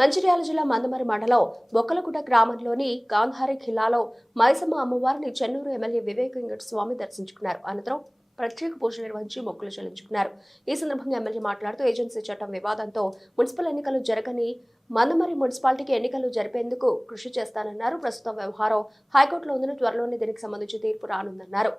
మంచిర్యాల జిల్లా మందమరి మండలం బొక్కలగుట్ట గ్రామంలోని గాంధారి ఖిల్లాలో మైసమ్మ అమ్మవారిని చెన్నూరు ఎమ్మెల్యే వివేక్ వెంకట స్వామి దర్శించుకున్నారు. అనంతరం ప్రత్యేక పూజలు నిర్వహించి మొక్కులు చెల్లించుకున్నారు. ఈ సందర్భంగా ఎమ్మెల్యే మాట్లాడుతూ ఏజెన్సీ చట్టం వివాదంతో మున్సిపల్ ఎన్నికలు జరగని మందమరి మున్సిపాలిటీకి ఎన్నికలు జరిపేందుకు కృషి చేస్తానన్నారు. ప్రస్తుతం వ్యవహారం హైకోర్టులో ఉందని త్వరలోనే దీనికి సంబంధించి తీర్పు రానుందన్నారు.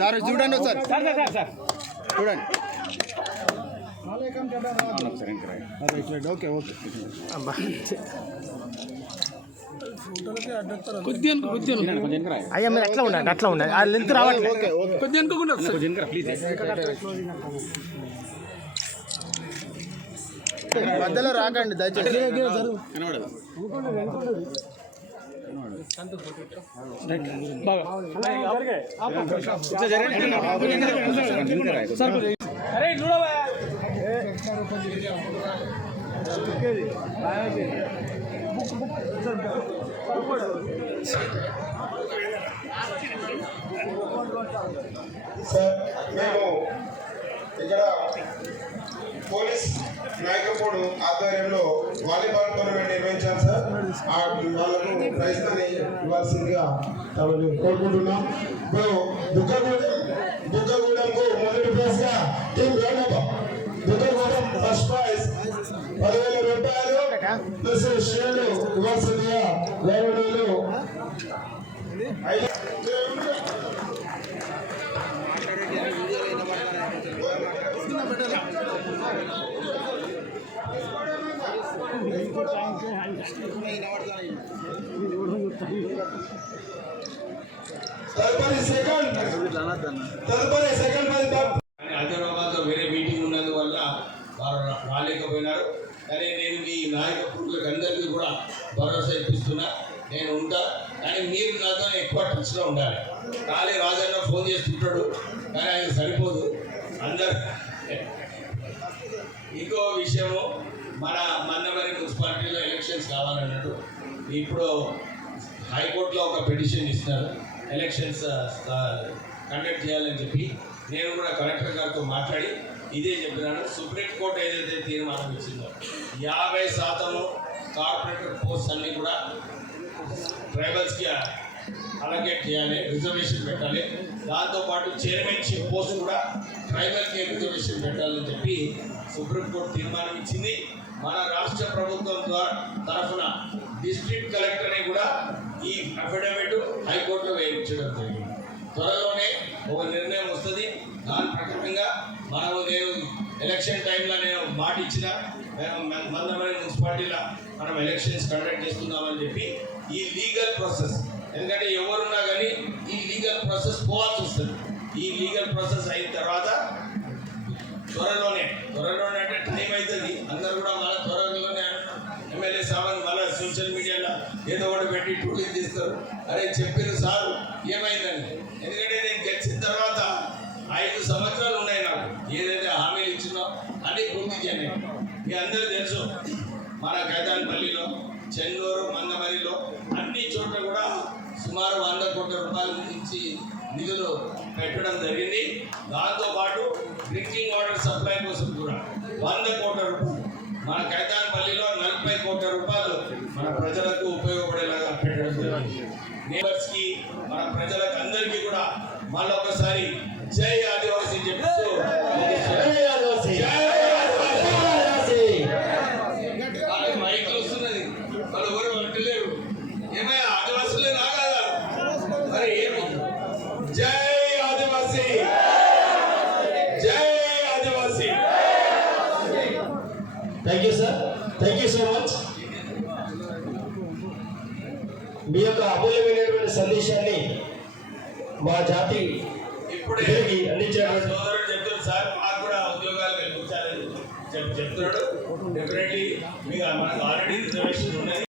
సార్ చూడండి సార్ చూడండి ఓకే ఓకే అయ్యా మీరు అట్లా ఉండాలి ఆ లెంత్ రావట్లేదు మధ్యలో రాకండి దయచేసి మేము ఇక్కడ పోలీస్ నాయకపోడు ఆధ్వర్యంలో వాలీబాల్ టోర్నమెంట్ నిర్వహించాం సార్. వాళ్ళకు ప్రైజ్ని ఇవ్వాల్సిందిగా కోరుకుంటున్నాం. ఇప్పుడు బుక్కగూడెంకు మొదటి ప్రైజ్గా టీం వేణప్ప బుక్కగూడెం ఫస్ట్ ప్రైజ్ 10,000 రూపాయలు ప్లస్ షేర్లు ఇవ్వాల్సిందిగా గౌరవనీయులు హైదరాబాద్ లో వేరే మీటింగ్ ఉన్నందువల్ల వారు రాలేకపోయినారు. కానీ నేను మీ నాయకులకు అందరికీ కూడా భరోసా ఇప్పిస్తున్నా, నేను ఉంటా. కానీ మీరు నాతో ఎక్కువ టచ్లో ఉండాలి. ఖాళీ రాజన్న ఫోన్ చేస్తుంటాడు కానీ ఆయన సరిపోదు. అందరు ఇంకో విషయము, మన మందమరి మున్సిపాలిటీలో ఎలక్షన్స్ కావాలన్నట్టు ఇప్పుడు హైకోర్టులో ఒక పిటిషన్ ఇస్తున్నారు ఎలక్షన్స్ కండక్ట్ చేయాలని చెప్పి. నేను కూడా కలెక్టర్ గారితో మాట్లాడి ఇదే చెప్పినాను. సుప్రీంకోర్టు ఏదైతే తీర్మానం ఇచ్చిందో 50% కార్పొరేటర్ పోస్ట్ అన్నీ కూడా ట్రైబల్స్కి అలొకేట్ చేయాలి, రిజర్వేషన్ పెట్టాలి. దాంతోపాటు చైర్మన్షిప్ పోస్ట్ కూడా ట్రైబల్కి రిజర్వేషన్ పెట్టాలని చెప్పి సుప్రీంకోర్టు తీర్మానం ఇచ్చింది. మన రాష్ట్ర ప్రభుత్వం తరఫున డిస్ట్రిక్ట్ కలెక్టర్ని కూడా ఈ అఫిడవిట్ హైకోర్టులో వేయించడం జరిగింది. త్వరలోనే ఒక నిర్ణయం వస్తుంది. దాని ప్రకారంగా నేను ఎలక్షన్ టైంలో నేను మాట ఇచ్చిన మందమరి మున్సిపాలిటీలో మనం ఎలక్షన్స్ కండక్ట్ చేస్తున్నామని చెప్పి ఈ లీగల్ ప్రాసెస్, ఎందుకంటే ఎవరున్నా కానీ ఈ లీగల్ ప్రాసెస్ పోవాల్సి వస్తుంది. ఈ లీగల్ ప్రాసెస్ అయిన తర్వాత త్వరలోనే అంటే టైం అవుతుంది. అందరు కూడా మన త్వరలోనే ఎమ్మెల్యే సామాన్ మళ్ళీ సోషల్ మీడియాలో ఏదో ఒకటి పెట్టి టూలింగ్ తీస్తారు. అరే చెప్పారు సార్ ఏమైందని. ఎందుకంటే నేను గెలిచిన తర్వాత 5 సంవత్సరాలు ఉన్నాయి నాకు. ఏదైతే హామీలు ఇచ్చినో అన్నీ పూర్తి చేయండి. మీ అందరూ తెలుసు, మన కైదాన్పల్లిలో, చెన్నూరు, మందమరిలో అన్ని చోట్ల కూడా సుమారు 100 కోట్ల రూపాయల నుంచి నిధులు పెట్టడం జరిగింది. దాంతోపాటు డ్రింకింగ్ వాటర్ సప్లై కోసం కూడా 100 కోట్ల రూపాయలు, మన కైదాన్పల్లిలో 40 కోట్ల రూపాయలు మన ప్రజలకు ఉపయోగపడేలాగా పెట్టడం జరిగింది. నేబర్స్కి, మన ప్రజలకు అందరికీ కూడా మళ్ళొకసారి జై ఆదివాసీ చెప్తూ మైక్లు వస్తున్నది, వాళ్ళు ఎవరు అంటలేరు. ఏమయ్యా ఆదివాసులే రాగాదా? మరి ఏమి జై ఆదివాసీ, జై Adivasi. Thank you sir, thank you so much. మీ యొక్క అమూల్యమైనటువంటి సందేశాన్ని మా జాతి ఇప్పుడే అందించినటువంటి సోదరుడు చెప్తారు సార్, మాకు కూడా ఉద్యోగాలు కల్పించాలని చెప్తున్నాడు. డెఫినెట్లీ మీకు మనకు ఆల్రెడీ రిజర్వేషన్ ఉన్నది.